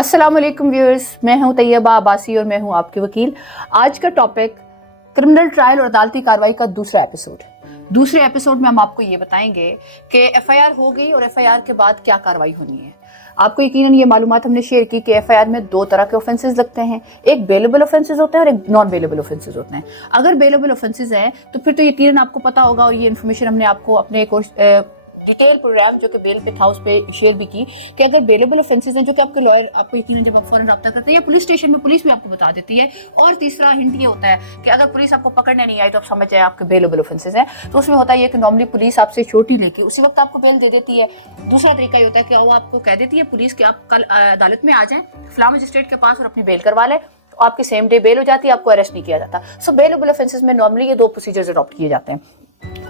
अस्सलाम वालेकुम व्यूअर्स, मैं हूं तैयबा अब्बासी और मैं हूं आपकी वकील। आज का टॉपिक क्रिमिनल ट्रायल और अदालती कार्रवाई का दूसरा एपिसोड। दूसरे एपिसोड में हम आपको ये बताएंगे कि एफआईआर हो गई और एफआईआर के बाद क्या कार्रवाई होनी है। आपको यकीनन ये मालूमात हमने शेयर की कि एफआईआर में दो तरह के ऑफेंसेस लगते हैं, एक बेलेबल ऑफेंसेस होते हैं और एक नॉन बेलेबल ऑफेंसेस होते हैं। अगर बेलेबल ऑफेंसेस हैं तो फिर तो यकीनन आपको पता होगा, और ये इन्फॉर्मेशन हमने आपको अपने डिटेल प्रोग्राम जो कि बेल पे था उस पर शेयर भी की कि अगर बेलेबल ऑफेंसेस हैं जो कि आपके लॉयर आपको यकीनन जब आप फौरन रब्ता करते हैं या पुलिस स्टेशन में पुलिस भी आपको बता देती है। और तीसरा हिंट ये होता है कि अगर पुलिस आपको पकड़ने नहीं आई तो आप समझ जाए आपके बेलेबल ऑफेंसेस हैं। तो उसमें होता है कि नॉर्मली पुलिस आपसे छोटी लेके उसी वक्त आपको बेल दे देती है। दूसरा तरीका ये होता है कि वो आपको कह देती है पुलिस कि आप कल अदालत में आ जाएं फलां मजिस्ट्रेट के पास और अपनी बेल करवा लें, तो आपकी सेम डे बेल हो जाती है, आपको अरेस्ट नहीं किया जाता। सो बेलेबल ऑफेंसेस में नॉर्मली ये दो प्रोसीजर्स अडॉप्ट किए जाते हैं।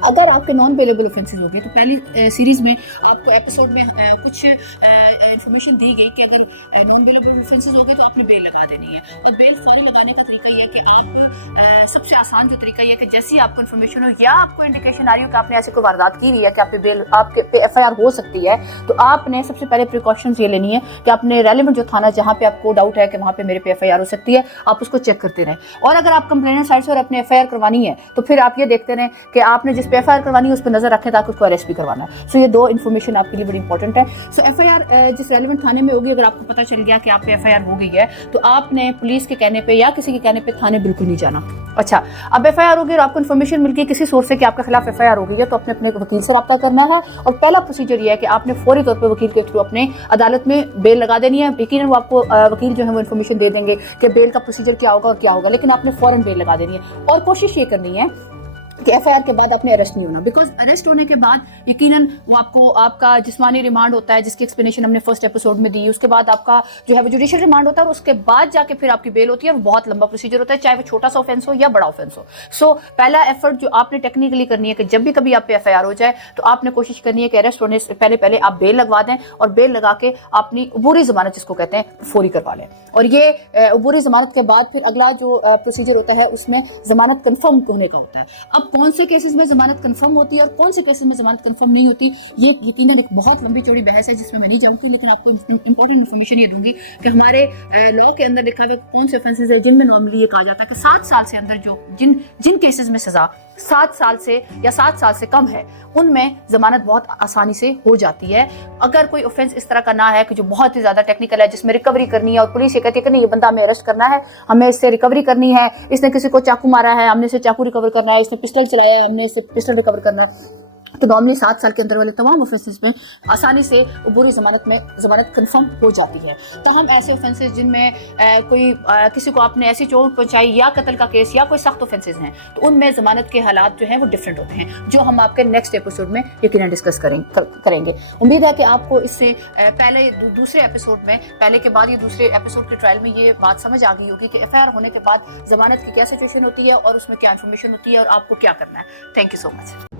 अगर आपके नॉन बेलेबल ऑफेंसेस हो गए तो पहली सीरीज में आपको एपिसोड में कुछ इन्फॉर्मेशन दी गई कि अगर नॉन बेलेबल ऑफेंसेस हो गए तो आपने बेल लगा देनी है। और बेल फौरी लगाने का तरीका यह है कि आप सबसे आसान जो तरीका यह है कि जैसे ही आपको इन्फॉर्मेशन हो या आपको इंडिकेशन आ रही हो कि आपने ऐसी कोई वारदात की हुई है कि आपके पे एफआईआर हो सकती है, तो आपने सबसे पहले प्रिकॉशंस ये लेनी है कि आपने रेलेवेंट जो थाना जहाँ पे आपको डाउट है कि वहाँ पे मेरे पे एफआईआर हो सकती है, आप उसको चेक करते रहें। और अगर आप कंप्लेनेंट साइड से और अपने एफआईआर करवानी है तो फिर आप ये देखते रहें कि आपने जिस पे एफआईआर करवानी है उस पर नजर रखें ताकि उसको अरेस्ट भी करवाना है। सो ये दो इन्फॉर्मेशन आपके लिए बड़ी इंपॉर्टेंट है। सो एफआईआर जिस रेलेवेंट थाने में होगी, अगर आपको पता चल गया कि आप पे एफआईआर हो गई है तो आपने पुलिस के कहने पे या किसी के कहने पे थाने बिल्कुल नहीं जाना। अच्छा, अब एफआईआर हो गई और आपको इन्फॉर्मेशन मिल गई किसी सोर्स से कि आपके खिलाफ एफआईआर हो गई है, तो अपने अपने वकील से रब्ता करना है। और पहला प्रोसीजर ये है कि आपने फौरी तौर पर वकील के थ्रू अपने अदालत में बेल लगा देनी है। यकीनन वो आपको वकील जो है वो इन्फॉर्मेशन दे देंगे कि बेल का प्रोसीजर क्या होगा और क्या होगा, लेकिन आपने फौरन बेल लगा देनी है। और कोशिश ये करनी है कि एफआईआर के बाद आपने अरेस्ट नहीं होना, बिकॉज अरेस्ट होने के बाद यकीनन वो आपको आपका जिस्मानी रिमांड होता है जिसकी एक्सप्लेनेशन हमने फर्स्ट एपिसोड में दी। उसके बाद आपका जो है वो जुडिशियल रिमांड होता है और उसके बाद जाके फिर आपकी बेल होती है। और बहुत लंबा प्रोसीजर होता है, चाहे वो छोटा सा ऑफेंस हो या बड़ा ऑफेंस हो। सो पहला एफर्ट जो आपने टेक्निकली करनी है कि जब भी कभी आप पे एफआईआर हो जाए तो आपने कोशिश करनी है कि अरेस्ट होने से पहले आप बेल लगवा दें और बेल लगा के अपनी अबूरी जमानत जिसको कहते हैं फौरी करवा लें। और ये अबूरी जमानत के बाद फिर अगला जो प्रोसीजर होता है उसमें जमानत कंफर्म होने का होता है। अब कौन से केसेस में जमानत कंफर्म होती है और कौन से केसेस में जमानत कंफर्म नहीं होती, ये यकीनन एक बहुत लंबी चौड़ी बहस है जिसमें मैं नहीं जाऊंगी, लेकिन आपको इंपॉर्टेंट इन्फॉर्मेशन ये दूंगी कि हमारे लॉ के अंदर लिखा हुआ कौन से ऑफेंसेस है जिनमें नॉर्मली ये कहा जाता है कि 7 साल से अंदर जो जिन केसेस में सजा 7 साल से या 7 साल से कम है उनमें जमानत बहुत आसानी से हो जाती है। अगर कोई ऑफेंस इस तरह का ना है कि जो बहुत ही ज्यादा टेक्निकल है, जिसमें रिकवरी करनी है और पुलिस ये कहती है कि नहीं ये बंदा हमें अरेस्ट करना है, हमें इससे रिकवरी करनी है, इसने किसी को चाकू मारा है हमने इसे चाकू रिकवर करना है, इसने पिस्टल चलाया है हमने इसे पिस्टल रिकवर करना है, तो नॉर्मली 7 साल के अंदर वाले तमाम ऑफेंसेस में आसानी से बुरी जमानत कंफर्म हो जाती है। तो हम ऐसे ऑफेंसेस जिनमें किसी को आपने ऐसी चोट पहुंचाई या कत्ल का केस या कोई सख्त ऑफेंसेस हैं तो उनमें जमानत के हालात जो हैं वो डिफरेंट होते हैं, जो हम आपके नेक्स्ट एपिसोड में यकीनन डिस्कस करेंगे। उम्मीद है कि आपको इससे पहले दूसरे एपिसोड में पहले के बाद ये दूसरे एपिसोड के ट्रायल में ये बात समझ आ गई होगी कि एफआईआर होने के बाद जमानत की क्या सिचुएशन होती है और उसमें क्या इन्फॉर्मेशन होती है और आपको क्या करना है। Thank you so much.